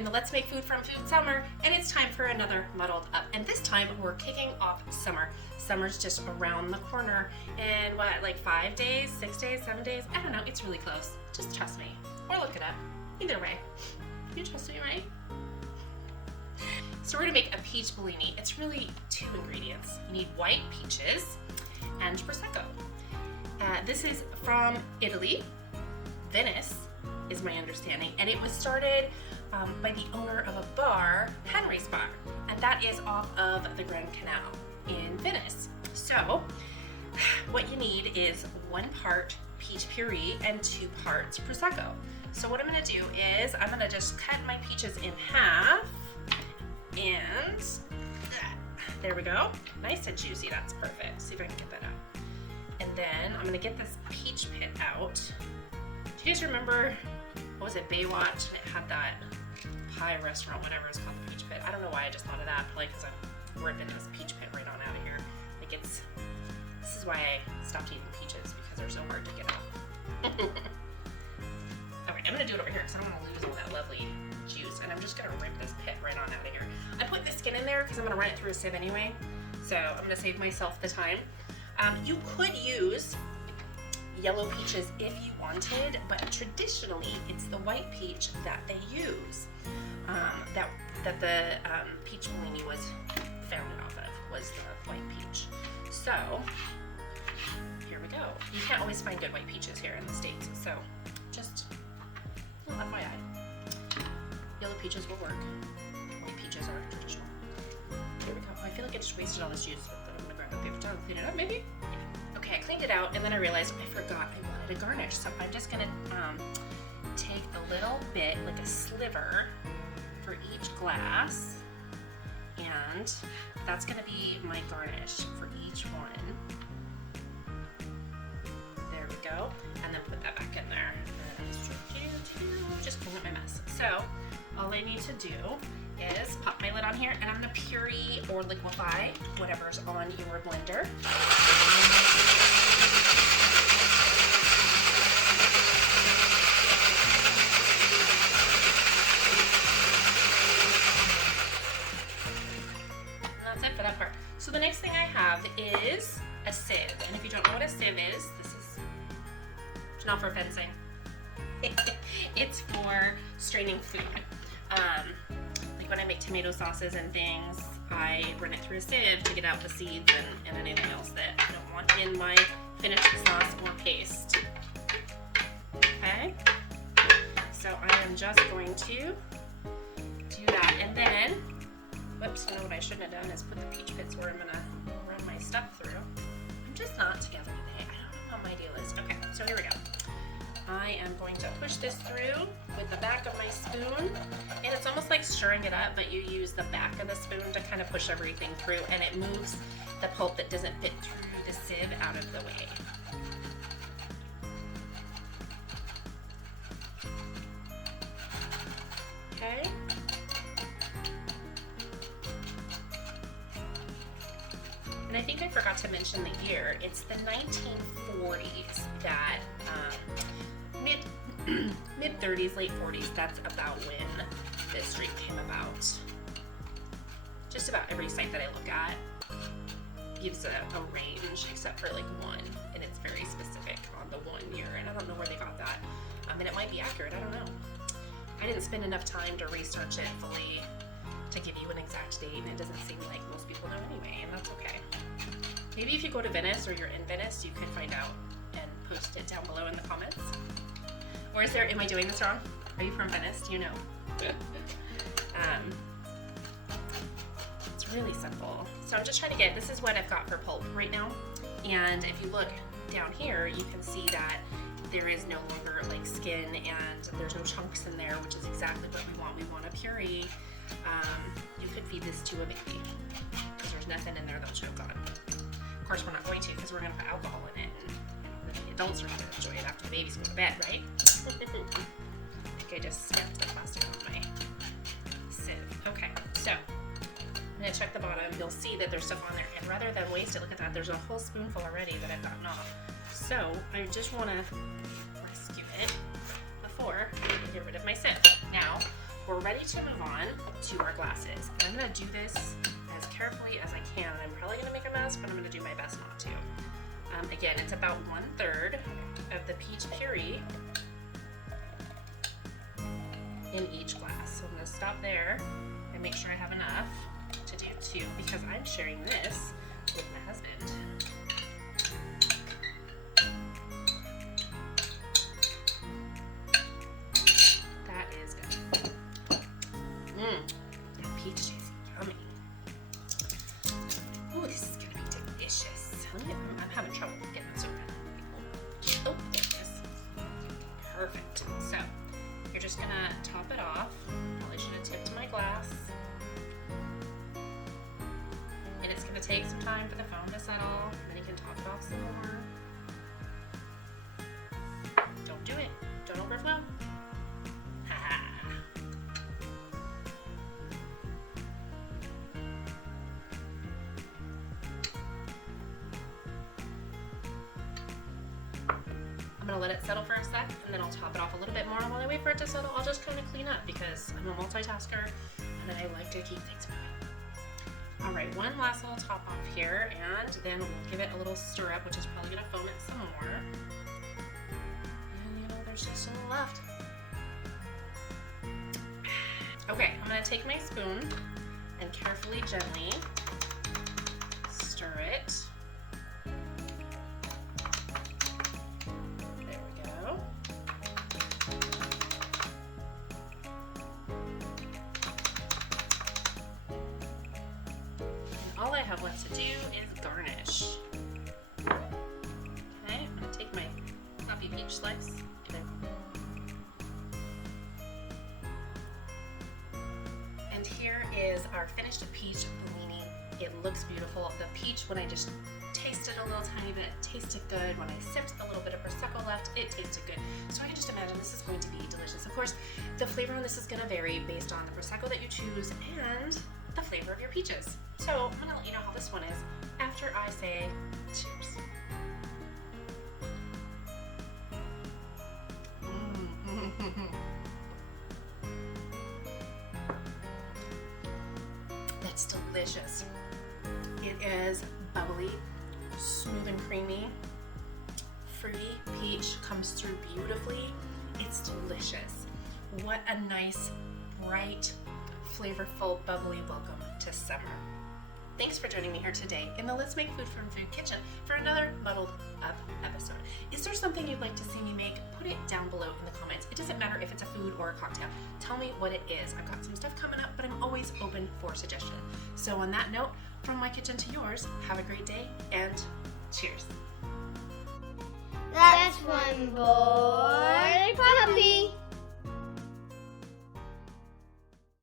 in the Let's Make Food from Food summer, and it's time for another Muddled Up. And this time we're kicking off summer. Summer's just around the corner in what, like 5 days, 6 days, 7 days? I don't know, it's really close. Just trust me, or look it up. Either way, you trust me, right? So we're gonna make a peach Bellini. It's really 2 ingredients. You need white peaches and Prosecco. This is from Italy. Venice is my understanding, and it was started by the owner of a bar, Henry's Bar, and that is off of the Grand Canal in Venice. So what you need is 1 part peach puree and 2 parts Prosecco. So what I'm gonna do is I'm gonna just cut my peaches in half, and there we go. Nice and juicy, that's perfect. See if I can get that out. And then I'm gonna get this peach pit out. Do you guys remember, what was it, Baywatch? And it had that pie restaurant, whatever it's called, the Peach Pit. I don't know why I just thought of that, probably because I'm ripping this peach pit right on out of here. Like this is why I stopped eating peaches, because they're so hard to get out. Alright, I'm gonna do it over here because I don't want to lose all that lovely juice, and I'm just gonna rip this pit right on out of here. I put the skin in there because I'm gonna run it through a sieve anyway, so I'm gonna save myself the time. You could use yellow peaches if you wanted, but traditionally it's the white peach that they use, that the peach Bellini was founded off of, was the white peach. So here we go. You can't always find good white peaches here in the States, so just FYI. Yellow peaches will work. White peaches are traditional. Here we go. I feel like I just wasted all this juice, but I'm gonna grab a paper towel and clean it up maybe. Okay, I cleaned it out, and then I realized I forgot I wanted a garnish. So I'm just gonna take a little bit, like a sliver, for each glass, and that's gonna be my garnish for each one. There we go, and then put that back in there. Just clean up my mess. So all I need to do is pop my lid on here, and I'm gonna puree or liquefy whatever's on your blender. And that's it for that part. So the next thing I have is a sieve, and if you don't know what a sieve is, it's not for fencing. It's for straining food. Like when I make tomato sauces and things, I run it through a sieve to get out the seeds and anything else that I don't want in my finished sauce or paste. Okay? So I am just going to do that, and then, whoops, you know what I shouldn't have done is put the peach pits where I'm gonna run my stuff through. I'm just not together today. I don't know what my deal is. Okay, so here we go. I am going to push this through with the back of my spoon, and it's almost like stirring it up, but you use the back of the spoon to kind of push everything through, and it moves the pulp that doesn't fit through the sieve out of the way. Okay. And I think I forgot to mention the year. It's the 1940s that mid 30s, late 40s, that's about when this drink came about. Just about every site that I look at gives a range except for like one, and it's very specific on the 1 year, and I don't know where they got that. And it might be accurate, I don't know. I didn't spend enough time to research it fully to give you an exact date, and it doesn't seem like most people know anyway, and that's okay. Maybe if you go to Venice or you're in Venice, you can find out and post it down below in the comments. Or is there, am I doing this wrong? Are you from Venice? Do you know? It's really simple. So I'm just trying to get, this is what I've got for pulp right now. And if you look down here, you can see that there is no longer like skin, and there's no chunks in there, which is exactly what we want. We want a puree. You could feed this to a baby because there's nothing in there that'll choke on. Of course, we're not going to, because we're going to put alcohol in it, and the adults are going to enjoy it after the babies go to bed, right? I think I just stamped the plastic on my sieve. Okay, so I'm going to check the bottom. You'll see that there's stuff on there, and rather than waste it, look at that, there's a whole spoonful already that I've gotten off. So I just want to rescue it before I get rid of my sieve. Now, we're ready to move on to our glasses. And I'm gonna do this as carefully as I can. I'm probably gonna make a mess, but I'm gonna do my best not to. Again, it's about 1/3 of the peach puree in each glass. So I'm gonna stop there and make sure I have enough to do 2 because I'm sharing this with my husband. That is good. That peach is yummy. Oh, this is gonna be delicious. I'm having trouble getting this open. Oh, there it is. Perfect. So you're just gonna top it off. Probably should have tipped my glass. And it's gonna take some time for the foam to settle. And then you can top it off some more. Don't do it. Don't overflow. Ha. I'm gonna let it settle for a sec, and then I'll top it off a little bit more. And while I wait for it to settle, I'll just kind of clean up because I'm a multitasker and I like to keep things moving. All right, one last little top off here, and then we'll give it a little stir up, which is probably gonna foam it some more. And there's just a little left. Okay, I'm gonna take my spoon and carefully, gently stir it. There we go. All I have left to do is garnish. Okay, I'm gonna take my fluffy peach slice. And here is our finished peach Bellini. It looks beautiful. The peach, when I just tasted a little tiny bit, tasted good. When I sipped a little bit of Prosecco left, it tasted good. So I can just imagine this is going to be delicious. Of course, the flavor on this is gonna vary based on the Prosecco that you choose and the flavor of your peaches. So I'm gonna let you know how this one is after I say cheers. That's delicious. It is bubbly, smooth and creamy. Fruity peach comes through beautifully. It's delicious. What a nice, bright, flavorful, bubbly welcome to summer. Thanks for joining me here today in the Let's Make Food from Food kitchen for another muddled up episode. Is there something you'd like to see me make? Put it down below in the comments. It doesn't matter if it's a food or a cocktail. Tell me what it is. I've got some stuff coming up, but I'm always open for suggestion. So on that note, from my kitchen to yours, have a great day and cheers. That's one boy puppy.